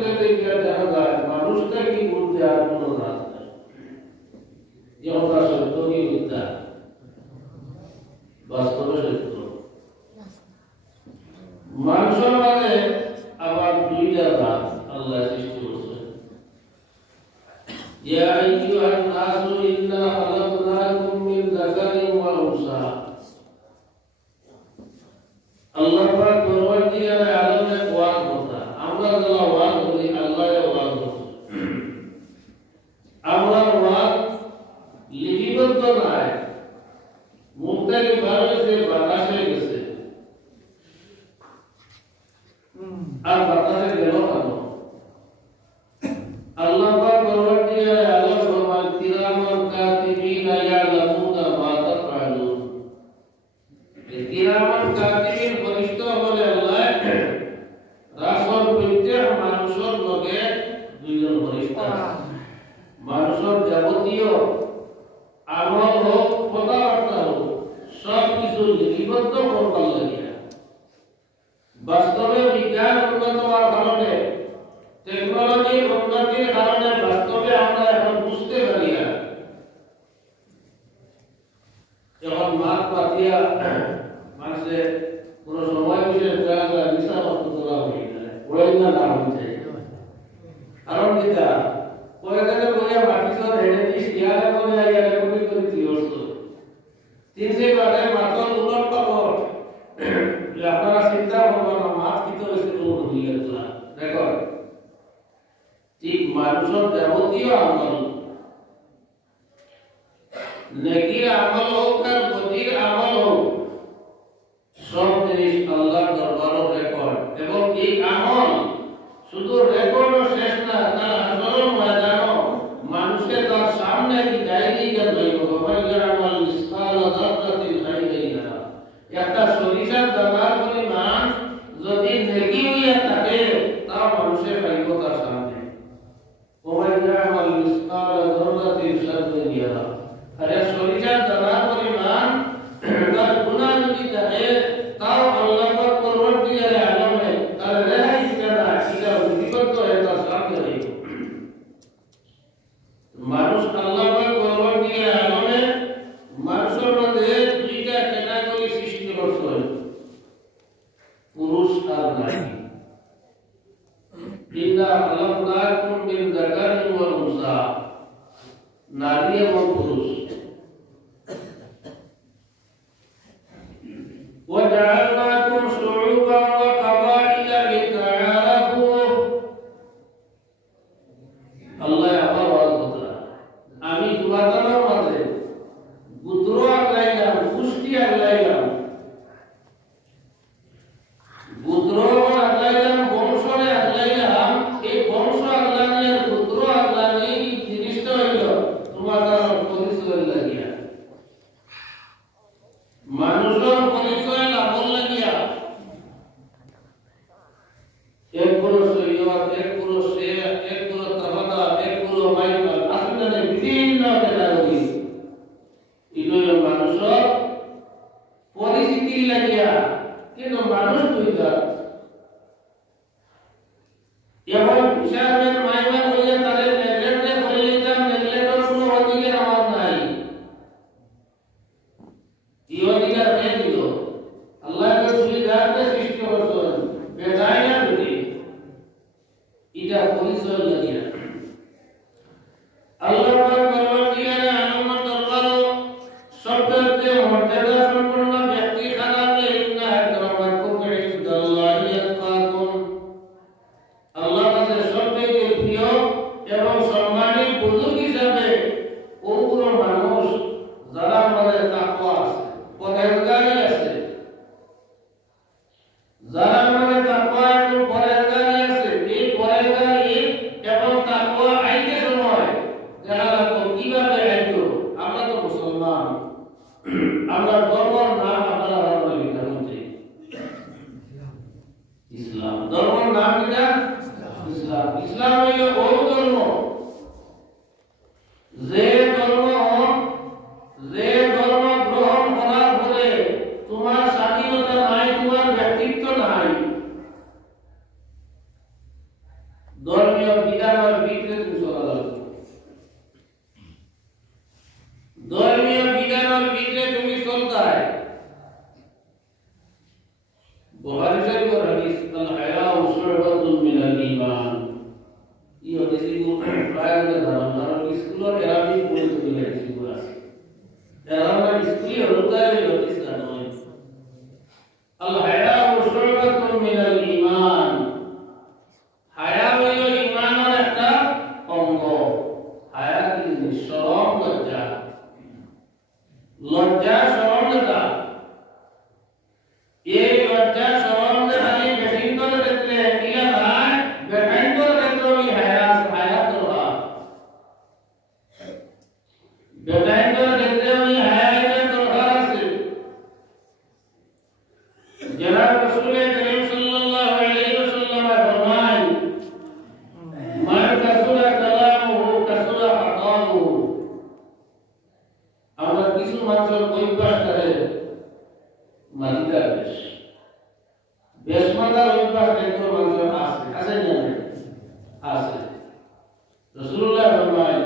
খুলে দেখলে দেখা যায় মানুষটা কি বলতে আর কোনো রাজ নাই। যে কথা সত্য কি মিথ্যা, বাস্তবে সত্য। মানুষের মাঝে আবার দুইটা রাজ আল্লাহ সৃষ্টি করেছেন। ইয়া আইয়ুহান নাসু ইন্না খালাকনাকুম মিন যাকারিন ওয়া উনসা। আল্লাহ পাক পরওয়ারদিগার আলমে ওয়াজ কথা আমরা যারা ওয়াজ করি আল্লাহর ওয়াজ করছে। আমরা ওয়াজ লিপিবদ্ধ নাই, মুক্তারি ভাবে বাতাসে গেছে আর বাতাসে গেল কেন? আল্লাহ পাক পরওয়ারদিগার আলম ফরমান কিরামান কাতিবিনা ইয়ালামুনা মা তাফআলুন। কিরামান কাতিবিন ফেরেশতা বলে আল্লাহ রাসূল প্রত্যেক মানুষের লগে দুইজন ফেরেশতা। মানুষের যাবতীয় আমল হোক কথাবার্তা হোক সব কিছু লিপিবদ্ধ করবার লাগে। বাস্তবে বিজ্ঞান উন্নত হওয়ার কারণে, টেকনোলজির উন্নতির কারণে বাস্তবে আমরা এখন বুঝতে পারি না। যখন মাছ পাতিয়া মানুষে কোন সময় বিশেষ নিশা মতো তোলা হয়ে যায়, ওই না না হয়েছে। কারণ কিটা ওইখানে বইয়া মাটি সব হেঁটে দিস ইয়ারে করে আইয়ারে কোটি করে দিওস তিনশে বারে মাতল উলট পালট আপনারা চিন্তা করবেন না মাছ কিতো হয়েছে তো হইয়া তোলা দেখো। ঠিক মানুষের যাবতীয় আমল, নেকির আমল হোক আর বদির আমল হোক, সব জিনিস আল্লাহর দরবারে রেকর্ড। এবং এই আমল শুধু রেকর্ডও শেষ না, তার আসল ময়দানও মানুষের তার সামনে কি ডায়েরি গান হইব। আমল মিসকাল যারাতিন খাইরাইনা, একটা সরিষার দানার পরিমাণ যদি নেকি হইয়া থাকে তাও মানুষের পাইব তার সামনে। আমল মিসকাল যারাতিন শাররিয়া, আরে সরিষার দানার পরিমাণ তার গুনাহ যদি থাকে তাও আল্লাহ পাক পরওয়ারদিগার আলমে তার রেহাই দিতে না, এটা বিপদ হয়ে তার সামনে রইব। মানুষ আল্লাহ পাক পরওয়ারদিগার আলমে মানুষের মধ্যে দুইটা ক্যাটাগরি সৃষ্টি করছেন, পুরুষ আর নারী। ইন্না খালাকনাকুম মিন যাকারিন ওয়া উনসা, নারী এবং পুরুষ। وجعلناكم شعوبا وقبائل لتعارفوا। আল্লাহ আবার ওয়াজ করলেন, আমি তোমাদের মাঝে গোত্র আলাইলাম, গোষ্ঠী আলাইলাম, গোত্র আলাইলাম, বংশ আলাইলাম। এই বংশ আলাইলে গোত্র আলাইলে এই জিনিসটা হইল তোমাদের পরিচয় লাগিয়া, মানুষের পরিচয় লাভর লাগিয়া। এক গুলো সৈয়দ, এক গুলো শেখ, এক গুলো তাবাদা, এক গুলো মাইকাল, আসলে বিভিন্ন ক্যাটাগরি। এগুলো মানুষের পরিচিতি লাগিয়া। কিন্তু মানুষ দুইটা, এমন হিসাবের মাইমা হইয়া তাদের নেগলেক্টে হইলে তার নেগলেক্টের কোনো অধিকার আমার নাই। এই অধিকার কে দিল? আল্লাহ সুবিধাকে সৃষ্টি করছেন, বেজায় না দুটি। এটা পরিচয় লাগিয়া আল্লাহ পাক পরওয়ারদিগার আলমের দরবারে সবচেয়ে মর্যাদা সম্পন্ন ব্যক্তি খানাকে ইন্না আকরামাকুম ইনদাল্লাহি আতকাকুম। আল্লাহর কাছে সবচেয়ে প্রিয় এবং সম্মানী বুজুর্গ হিসাবে ওগুলো মানুষ যারা মনে তাকওয়া আছে, পরহেজগারি আছে, যারা মনে তাকওয়া এবং পরহেজগারি আছে। এই পরহেজগারি এবং তাকওয়া আইতে সময় দেখা লাগতো কিভাবে আইতো। আমরা তো মুসলমান, আমরা ধর্মের নাম আপনারা ভালো লিখা হচ্ছে ইসলাম। ধর্মের নাম কিনা ইসলাম। ইসলাম হইল ও ধর্ম যে ধর্ম গ্রহণ করার পরে তোমার স্বাধীনতা নাই, তোমার ব্যক্তিত্ব নাই। ধর্মীয় বিধানের ভিতরে তুমি চলা লাগবে। ধর্মীয় বিধানের ভিতরে তুমি চলতে হয়। বুখারী শরীফের হাদিস আল হায়াউ শুরবাতুন মিনাল ঈমান। এই হাদিসগুলো প্রায় ধারণা স্কুলের আরবি পড়তে দিলে স্কুল আছে। এরা স্কুলে হলুদায় হাদিস নয়। আল হায়াউ শুরবাতুন মিনাল ঈমান। হায়া হইল ঈমানের একটা অঙ্গ। হায়া কি শরম লজ্জা। লজ্জা শরমতা। এই লজ্জা শরমতে খালি বেঠিন্তর ক্ষেত্রে কিলা নাই, বেঠাইন্তর ক্ষেত্রে এই হায়া তোরা। বেঠাইন্তর ক্ষেত্রে এই হায়ার দরকার আছে। যারা রাসূল করিম সাল্লাল্লাহু আলাইহি ওয়াসাল্লাম ফরমান মান কাসুরা কালামুহু কাসুরা হাকামুহু। আমরা কিছু মানুষের অভ্যাস করে মাদিদার বেশ বেশমাদার অভ্যাস কিন্তু মানুষের আছে না আছে। রাসূলুল্লাহ ফরমান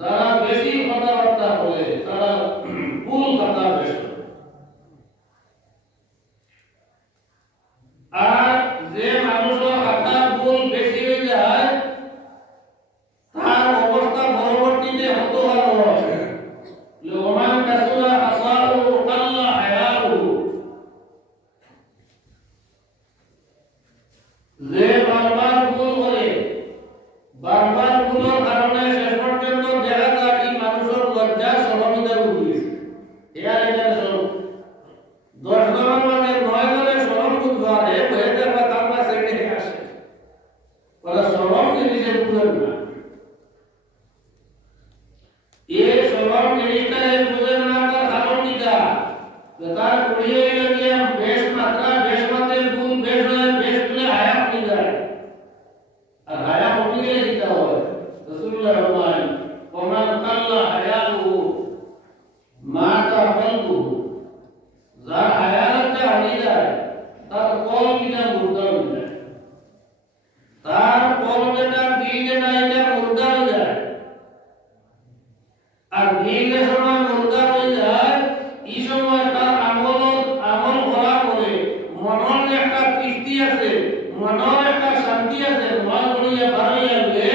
যারা বেশি কথাবার্তা বলে তারা ভুল কথা বেশ করে। আর যে মানুষের কথা ভুল বেশি হয়ে যায় তার অবস্থা পরবর্তীতে হতো ভালো হয়। লোমান কাসুরা হাসালু কাল্লা হায়ালু। যে বারবার ভুল করে, বারবার ভুলের কারণে শেষ পর্যন্ত দেখা যায় এই মানুষের লজ্জা শরমিতে উঠেছে। এর এটা সব 10 জনের মানে 9 জনের শরম বুঝবার এ হয়ে যাবে তার কাছে এসে আসে। ওরা শরম জিনিসের বুঝেন না। এই শরম জিনিসটা বুঝেন না তার কারণ কিটা? তার কুড়িয়ে গিয়ে বেশ মাত্রা বেশ মাত্রায় ভুল বেশ হয় বেশ তুলে হায়া হয়ে যায়। আর হায়া হয়ে গেলে কিটা হয়? রাসূলুল্লাহ ফরমান ওমান কাল্লা হায়ালু মাতা কলবুহু। যার হায়ালটা হয়ে যায় তার কলবিটা মুর্দা হয়ে যায়। তার কলবিটা দিল যেটা এটা মুর্দা হয়ে যায়। আর দিল সময় মুর্দা হয়ে যায় এই সময় তার আমল করা করে মনের একটা তৃপ্তি আছে, মনের একটা শান্তি আছে। মন বলিয়া ভালো লাগবে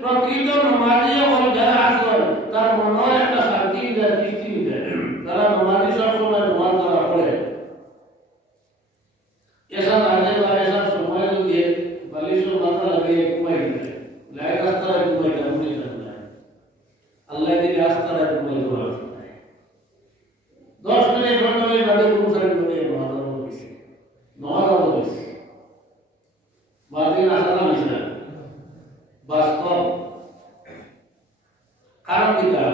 প্রকৃত নমাজি হল যারা আসল তার মনের একটা শান্তি দেয়, তৃপ্তি দেয়। তারা নমাজি সবসময় নমাজ করা পড়ে। এসব আগে বা এসব সময় দিয়ে বালিশের মাথা লাগিয়ে ঘুমাই দেয়। লাই রাস্তায় ঘুমাই দেয়, ঘুমিয়ে যায়। আল্লাহ দিলে রাস্তায় ঘুমাই দেওয়া 10 মিনিট 15 মিনিট আগে ঘুম থেকে উঠে নমাজ পড়েছে। নমাজ পড়েছে। বাকি আসানা মিশা বাস্তব কারণ কিটা?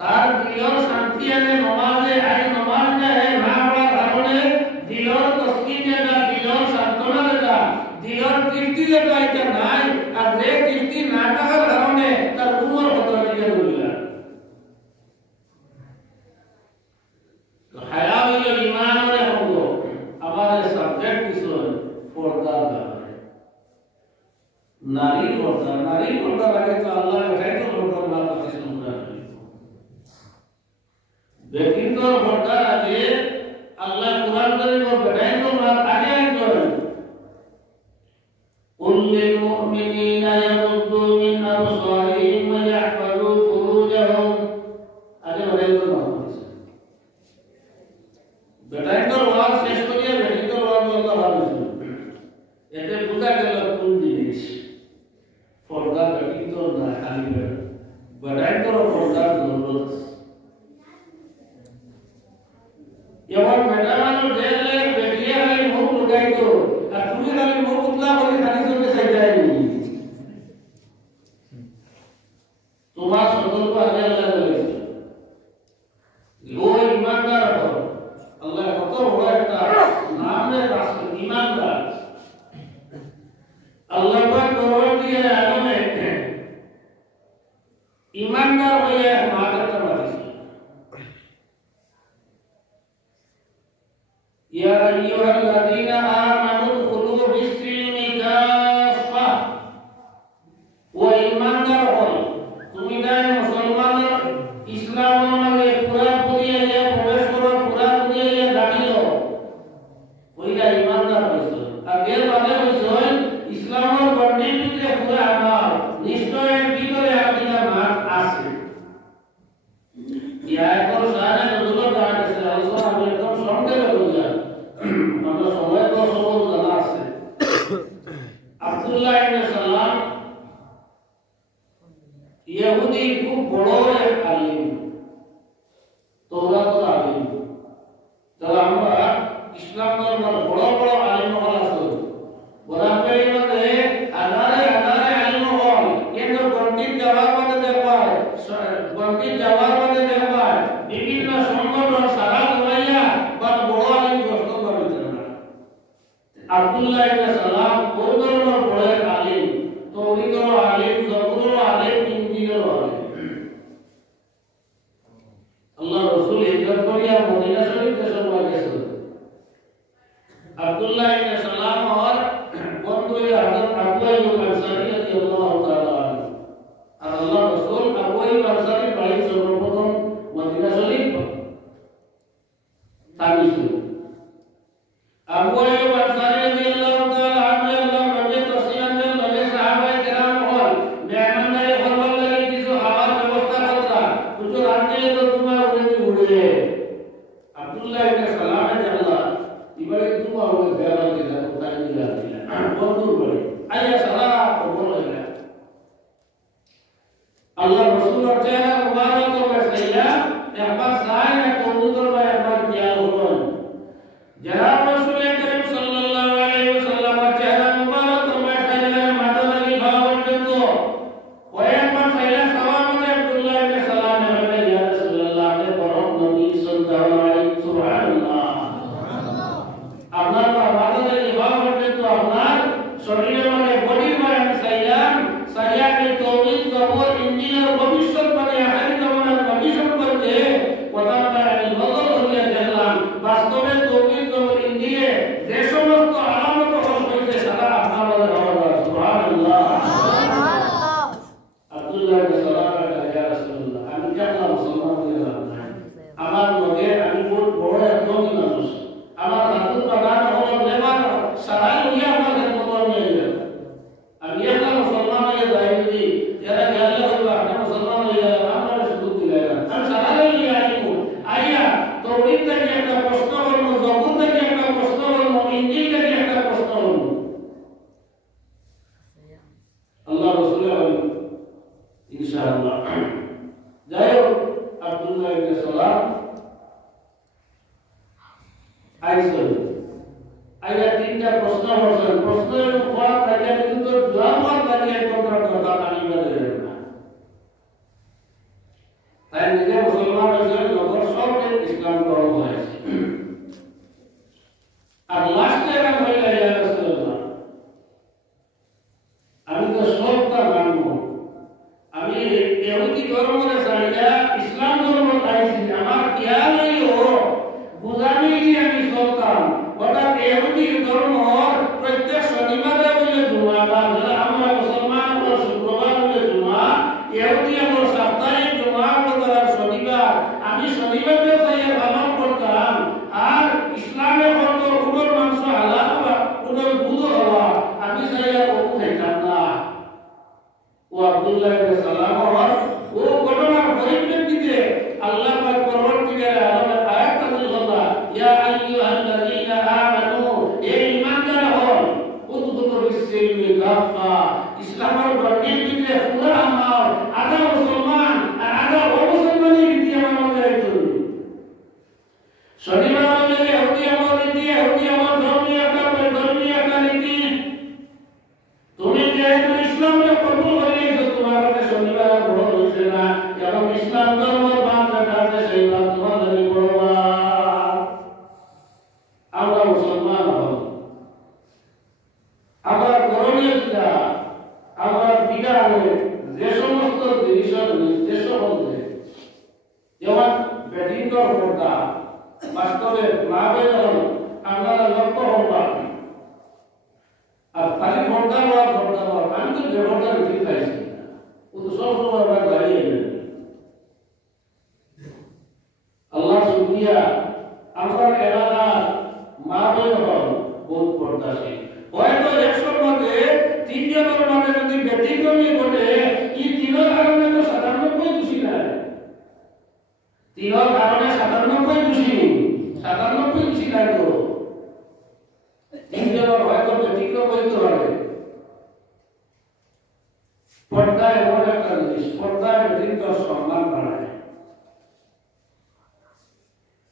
তার দিলের শান্তি আনে নমাজে আই নমাজ যায় না পড়ার কারণে দিলের তসকিন যেটা দিলের সান্ত্বনা যেটা দিলের তৃপ্তি যেটা এটা নাই। আর যে তৃপ্তি না থাকার কারণে তার ঘুমের খতরা দিকে রইলা। তো হায়া হইল ঈমানের অঙ্গ। আমাদের সাবজেক্ট বিষয় পর্দার ব্যাপারে। নারীর পর্দা লাগে তো আল্লাহ এটাই তো পর্দার না প্রতিষ্ঠান করা। ব্যক্তিগত পর্দার আগে আল্লাহ কুরআন শরীফে বেটাই তো না আগে আইন قل للمؤمنين يغضوا من أبصارهم ويحفظوا فروجهم। আগে বেটাই তো না বেটাই তো ওয়াজ শেষ করিয়া বেটাই তো ওয়াজ আল্লাহ ভাবিছেন। এতে বুঝা গেল কোন জিনিস পর্দা ব্যতীত না খালি বেটাই তো পর্দার জরুরত। এবার বেটা মানুষ দেখলে বেটিয়ে খালি মুখ লুকাইতো আর তুমি খালি মুখ উতলা বলে খালি চলতে চাই যায়নি। তোমার সতর্ক আগে আল্লাহ বলেছে ও ইমানদার হও। আল্লাহ কত বড় একটা নামের রাষ্ট্র ইমানদার। আল্লাহ পাক দরবার দিয়ে আলমে ইমানদার হয়ে মাথাটা বাঁধিয়েছে। ইয়া আইয়ুহাল্লাযীনা আমানু দুখুলু ফিস-সিলমি কাফা ইবনে সালাম ইহুদি খুব বড় এক আলিম, তওরাতের আলিম। তাহলে আমরা ইসলাম ধর্মের বড় বড় আলিম হল আছে, বরাবরই মধ্যে হাজারে হাজারে আলিম হল, কিন্তু পণ্ডিত যাওয়ার মধ্যে দেখবাই, পণ্ডিত যাওয়ার মধ্যে দেখবাই বিভিন্ন সংগঠন সারা দুনিয়া বা বড় আলিম প্রশ্ন করতে না। আব্দুল্লাহ ইবনে সালাম বড় ধরনের বড় এক আলিম, তৌহিদের আলিম, জবরের আলিম, ইনজিলের আলিম। আল্লাহ রাসূল হিজরত করিয়া মদিনা শরীফ দেশে গেছেন। আব্দুল্লাহ ইবনে সালাম और বন্ধু হযরত আবু আইয়ুব আনসারী রাদিয়াল্লাহু তাআলা আনহু। আর আল্লাহ রাসূল আবু আইয়ুব আনসারী বাড়ি সর্বপ্রথম মদিনা শরীফ তামিল। আবু আইয়ুব আনসারী রাদিয়াল্লাহু তাআলা আনহু আল্লাহর নবী তসলিয়াতের নবী সাহাবায়ে কেরাম হল মেহমানদারি করবার লাগি কিছু খাবার ব্যবস্থা করতা, কিছু রাতে তো তোমার উড়ে আব্দুল্লাহ ইবনে সালামের আল্লাহ ইবারে তোমার ওই বেলা দিলা তাই দিলা বন্ধুর বলে আইয়া সারা কবর হইলা। আল্লাহ রাসূলের চেহারা মুবারক বসাইয়া একবার সাইন তৌহিদের বা একবার খেয়াল হল। জনাব রাসূল করিম সাল্লাল্লাহু আলাইহি ওয়াসাল্লামের চেহারা মুবারক বসাইয়া মাথা লাগি ভাব পর্যন্ত কয়েকবার সাইলা সালাম আব্দুল্লাহ ইবনে সালাম বলে ইয়া রাসূলুল্লাহ কে পরম নবী সাল্লাল্লাহু আলাইহি সুবহানাল্লাহ। আপনার মাথা লাগি ভাব পর্যন্ত আপনার শরীরের মানে বডির মানে সাইলাম সাইয়াকে তৌহিদ কবর ইঞ্জিনের ভবিষ্যৎ মানে আখির জামানার নবী সম্পর্কে কথাটা আমি বদল হইয়া দেখলাম। বাস্তবে তৌহিদ কবর ইঞ্জিনে যে সমস্ত আলামত হইতে সারা আপনার আওয়াজ সুবহানাল্লাহ সুবহানাল্লাহ। আব্দুল্লাহ ইবনে সালাম ইয়া রাসূলুল্লাহ আমি কেমন মুসলমান হইলাম না, আমার লগে আমি বহুত বড় একজন মানুষ, আমার হাতুর বাগান হল লেবার সারা দুনিয়া আমার খেদমত নিয়ে গেল, আমি একটা মুসলমান হয়ে যাই যদি যারা গেলে হইবা আপনি মুসলমান হয়ে গেলেন আপনারা সুযোগ দিলেন আমি সারা নিয়ে আইব আইয়া তৌহিদ থেকে একটা প্রশ্ন করবো, জবর থেকে একটা প্রশ্ন করবো, ইনজিল থেকে একটা প্রশ্ন করবো। আল্লাহ রাসূল ইনশাআল্লাহ যাই হোক আব্দুল্লাহ ইবনে সালাম আইসল আইয়া তিনটা প্রশ্ন করছেন, প্রশ্নের উপর তাকে কিন্তু জবাব তাকে একবার কথা আনিবা দেন না। তাই নিজে মুসলমান হয়েছে লগর সব ইসলাম গ্রহণ হয়েছে। আর লাস্টে এরকম হইলে ইয়া রাসূলুল্লাহ আমি তো সবটা মানব, আমি ইহুদি ধর্মরে ছাড়িয়া ইসলাম ধর্ম আইছি, আমার খেয়াল হইল বুঝানি দিয়ে আমি চলতাম। অর্থাৎ ইহুদি ধর্ম প্রত্যেক শনিবারে হইলে জুমা, বা আমরা মুসলমান শুক্রবার হইলে জুমা, ইহুদি আমরা সাপ্তাহিক জুমা তারা শনিবার। আমি শনিবারে যাইয়া পালন করতাম। আর ইসলামে কত উডর মাংস হালাল বা উডর দুধ হওয়া আমি যাইয়া ও খাইতাম না। ও আব্দুল্লাহ ইবনে সালাম ও ঘটনার পরিপ্রেক্ষিতে আল্লাহ পাক পরবর্তীকালে আলাদা আয়াত নাযিল করলেন, ইয়া আইয়ুহাল্লাযীনা আমানু হে ঈমানদার হল উদখুলু ফিস-সিলমি কাফা, ইসলামের গণ্ডির ভিতরে পুরো আমার আধা মুসলমান আর আধা অমুসলমানের রীতি আমার দায়িত্ব। শনিবার হলে ইহুদি আমার রীতি, ইহুদি আমার ধর্মীয় একটা রীতি। তুমি যেহেতু ইসলামকে কবুল করিয়েছো তোমার কাছে শনিবার বড় হইছে না, এবং ইসলাম ধর্মের বান্ধব আছে সেই বান্ধব ধরে পড়বা। আমরা মুসলমান হব, আমরা করণীয়তা আমরা বিজ্ঞানে যে সমস্ত জিনিসের নির্দেশ হচ্ছে, যেমন ব্যক্তিগত পর্দা বাস্তবে মা বেদন আমরা লক্ষ্য হবা। আর খালি পর্দা আমি তো ব্যবহারটা বেশি খাইছি, ও তো সব সময় আমরা দাঁড়িয়ে গেল। আল্লাহ শুকরিয়া আমরা এলাকার মা বোন বহুত পর্দাশীল। হয়তো 100 মধ্যে 3 জনের মধ্যে যদি ব্যতিক্রমী ঘটে, এই তিনের কারণে তো 97 দোষী নাই। তিনের কারণে 97 দোষী নাই তো 3 জনের হয়তো ব্যতিক্রম হইতে পারে। পর্দা এমন একটা জিনিস, পর্দায় ব্যতীত সম্মান বাড়ায়।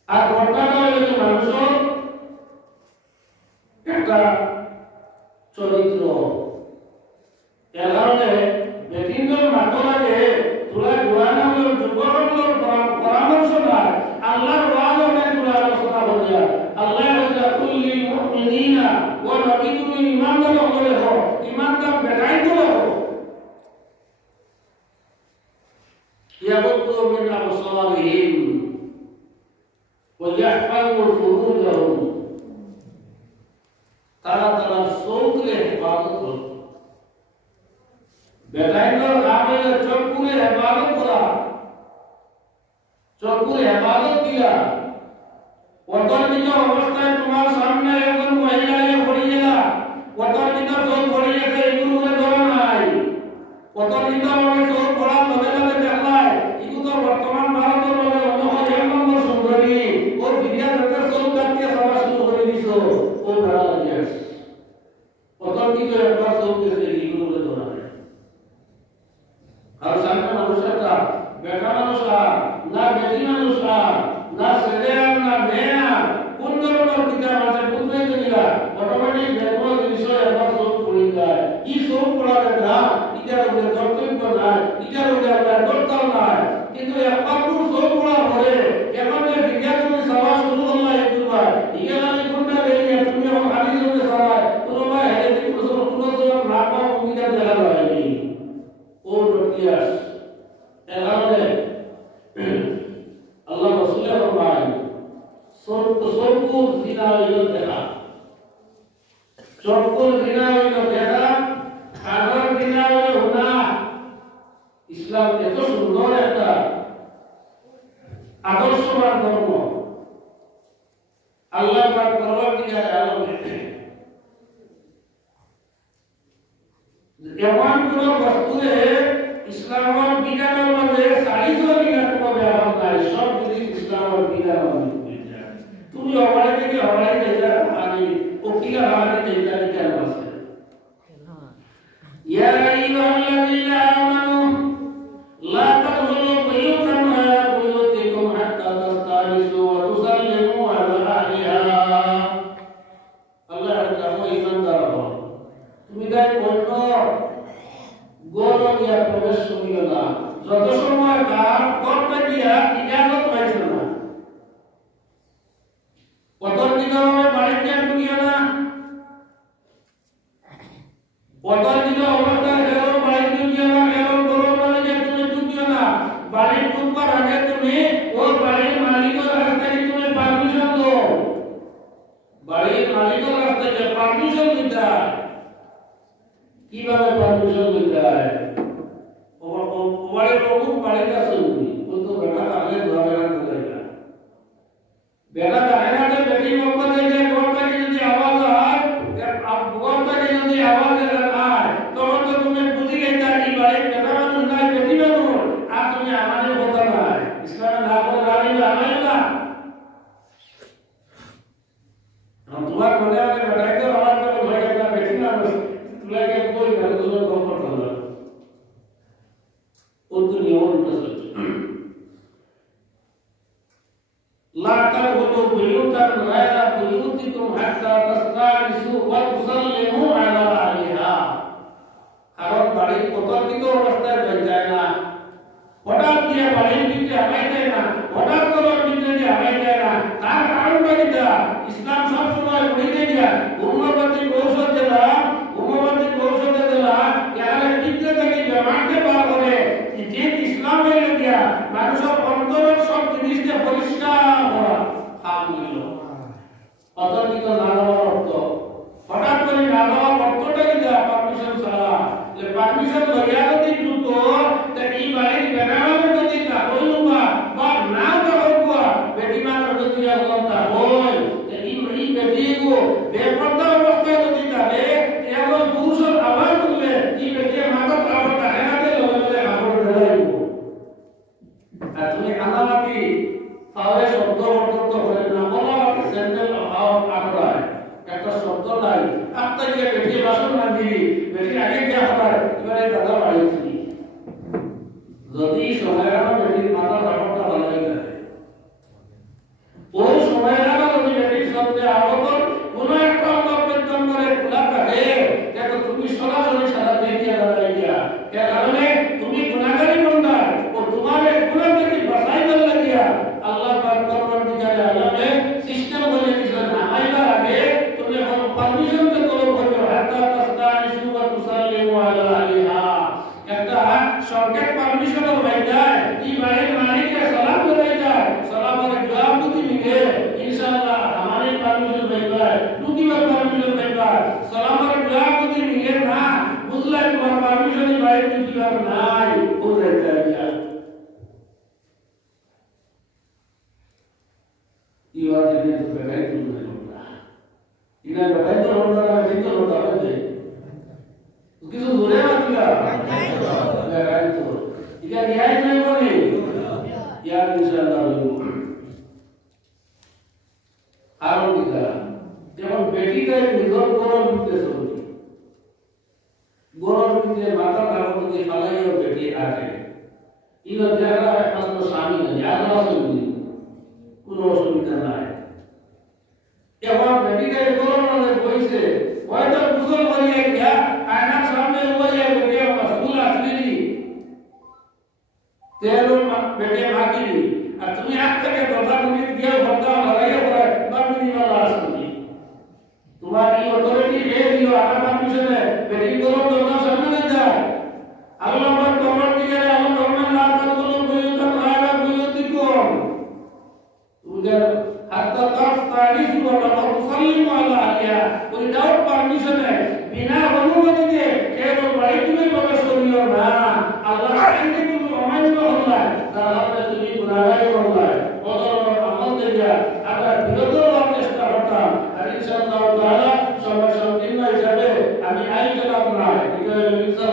আর পর্দাটা হচ্ছে মানুষের একটা চরিত্র। এর কারণে ব্যতীত মাত্রাকে তুলা জোয়ানোর যুবকগুলোর পরামর্শ দেয়। আল্লাহর ওয়াদা নেই তুলা আলোচনা হইয়া। আল্লাহ বলে কুল্লিল মুমিনিনা ওয়া নবী তুমি ইমানদার হলে হও, ইমানদার বেটাই তো হও। ইয়াবুদু মিন আবসারিহিম ওয়া ইয়াহফাযু ফুরুজাহুম। তারা চোখকে হেফাজত করত। বেটাইদের কামে চোখকে হেফাজত করা, চোখকে হেফাজত দিয়া অতর্কিত অবস্থায় তোমার সামনে একজন মহিলা এসে পড়ে গেল, অতর্কিত চোখ পড়ে গেছে, এগুলো ধরা নাই। অতর্কিত চোখ পড়ার লগে লগে দেখলাই এগুলো বর্তমান ভারতের লগে অন্য এক নম্বর সুন্দরী ও বিরিয়া যাতে চোখ কাটিয়ে সভা শুরু করে দিছ, ও ধরা লাগে। অতর্কিত একবার চোখ গেছে, এগুলো ধরা নাই। আর সামনে মানুষটা বেটা মানুষ না বেটি মানুষ না ছেলে না মেয়ে, কোন ধরনের কিতাব আছে বুঝতে গেলিরা অটোমেটিক যেকোনো জিনিস একবার চোখ পড়ে যায়। এই চোখ পড়ার না এটার উপরে কর্তব্য নাই, এটার উপরে আমরা দরকার নাই। কিন্তু একবার চোখ পড়ার পরে এখন যে বিজ্ঞান তুমি সভা শুরু করলা একবার এখানে কোনটা বেরিয়ে তুমি এখন খালি জন্য সবাই কোনো ভাই হেরে দিকে কোনো রাখবা ভূমিকা দেখা যায়নি। ও রটিয়াস এর কারণে আল্লাহ রাসূলের ফরমান সরকুল জিনা হইল দেখা, সরকুল জিনা হইল দেখা, সাগর জিনা হইল হুনা। ইসলাম এত সুন্দর একটা আদর্শবান ধর্ম। আল্লাহ পাক পরবর্তীকালে আলমে এমন কোন বস্তুরে ইসলামের বিধানের মধ্যে 40 বিধান ব্যবহার নাই, সব জিনিস ইসলামের বিধানের মধ্যে। তুমি অবাড়ে থেকে অবাড়ে যেটা আনি ওকিলা হাতে যেটা কেন আছে। ইয়া আইয়ুহাল্লাযীনা আমানু লা তাদখুলু বুয়ুতান গায়রা বুয়ুতিকুম হাত্তা তাস্তানিসু ওয়া তুসাল্লিমু আলা আহলিহা। আল্লাহ তাআলা ঈমানদার হও, তুমি তাই অন্য গৌরব দিয়া প্রবেশ করিও না যত সময় তার করতে গিয়া ইজাজত পাইছ না। অতর্কিতভাবে বাড়িতে ঢুকিও না, অতর্কিত অবস্থায় কেবল বাড়ি ঢুকিও না, কেবল গৌরব মানে তুমি ঢুকিও না। বাড়ির ঢুকবার আগে তুমি ওই বাড়ির মালিকের রাস্তায় তুমি পারমিশন দাও। বাড়ির মালিকের রাস্তায় পারমিশন দিতে হয়। কিভাবে পারমিশন দিতে হয়? ওবারে প্রভু বাড়িটা শুনবি কিন্তু বেটা আগে ধরে রাখতে না। বেটা জানে না যে বেটি মক্কা থেকে কোনটা যদি আওয়াজ হয়, কোনটা যদি আওয়াজ হয় তখন তো তুমি বুঝি গেছা এই বাড়ি বেটা মানুষ নাই বেটি মানুষ, আর তুমি আমাদের কথা নাই ইসলামে না বলে রাখি আমায় না। তোমার মনে হয় বেটাই তো আমার তো ভয় না বেটি না লাগে কই না তুমি গল্প করো ও দুনিয়া উল্টো চলছে। লা তাদখুলু বুয়ুতান গায়রা বুয়ুতিকুম হাত্তা তাস্তানিসু ওয়া তুসাল্লিমু আলা আহলিহা। কারণ বাড়ি অতর্কিত অবস্থায় হয়ে যায় না, হঠাৎ দিয়ে বাড়ির দিকে হামাই যায় না, হঠাৎ করে দিকে হামাই যায় না। তার কারণ বাড়িটা ইসলাম সবসময় বলিতে দিয়া উম্মতী কৌশল দিলাম, উম্মতী কৌশল দিলাম এখানে দিতে থেকে জামাতে পার করে যে ইসলামের দিয়া মানুষের অন্তরের সব জিনিসকে পরিষ্কার করা কাম হইল। অতর্কিত না দেওয়ার অর্থ হঠাৎ করে না দেওয়ার অর্থটা কি দেওয়া পারমিশন ছাড়া। পারমিশন লইয়া যদি ঢুকো তা এই বাড়ির বেড়ানোর যদি তা হইলুবা বা না তা হইবা বেটি মাতার যদি তা হই এই বেটিগো বেপর্দা অবস্থায় যদি যাবে এমন পুরুষের আবার করলে এই বেটির মাতার আবার তাহেরাতে লগে আবার দেলাইব। আর তুমি আনামাতি তাহলে শব্দ অর্থ করে না বলা সেন্ট্রাল আড়ায় একটা শব্দ নাই। আত্মা গিয়ে বেটি বাসন না দিবি বেটির আগে গিয়ে আবার এবারে দাদা বাড়ি সংকেত পারমিশন হয়ে যায় এই বাড়ির মালিককে সালাম করে যায় সালামের জবাব যদি মিলে ইনশাআল্লাহ আমাদের পারমিশন হয়ে যায় দুটিবার পারমিশন হয়ে যায় সালামের জবাব যদি মিলে না বুঝলে তোমার পারমিশনই বাইরে দুটিবার নাই বলে যায় ইওয়াজ নিয়ে তো বেড়াই তুলবে না ইনা বেড়াই তো হলো না কিন্তু হলো না কিছু দূরে আসলা বেড়াই তো এটা ন্যায় নয় বলে ইয়া ইনশাআল্লাহ আরো দিকা যেমন বেটিটা নিধন করার উদ্দেশ্য হচ্ছে গরম দিতে মাথা কাপড় দিয়ে ফালাইও বেটি আছে ইনো যারা একমাত্র স্বামী নেই আল্লাহ শুনি কোনো অসুবিধা নাই এখন বেটিটা গরম না কইছে হয়তো কুশল করিয়া গিয়া আয়নার সামনে লইয়া বেটি মাসুল আসলি তেরো বেটে মাগি আর তুমি আজ থেকে 10 মিনিট গিয়ে ঘন্টা লাগাইয়া পড়ে বাড়ি वाला আসলি তোমার এই অথরিটি হে দিও আমার পারমিশনে বেটি গরম দরকার সামনে না যায় আল্লাহ পাক তোমার দিকে আল্লাহ রহমান লা তাকুলু বুয়ুতান গায়রা বুয়ুতিকুম উদার হাত্তা তাফতারিসু ওয়া তুসাল্লিমু আলা আলিয়া উইদাউট পারমিশনে বিনা অনুমতিতে কেবল বাড়িতে প্রবেশ করিও না আল্লাহ আইনে তুমি অমান্য হল্লা তাহলে তুমি গুনাহগার হল্লা ওদর আমল দিয়া আবার বিরত হওয়ার চেষ্টা করতাম ইনশাআল্লাহ তাআলা সময় সংকীর্ণ হিসাবে আমি আইন চালাব না এটা মিথ্যা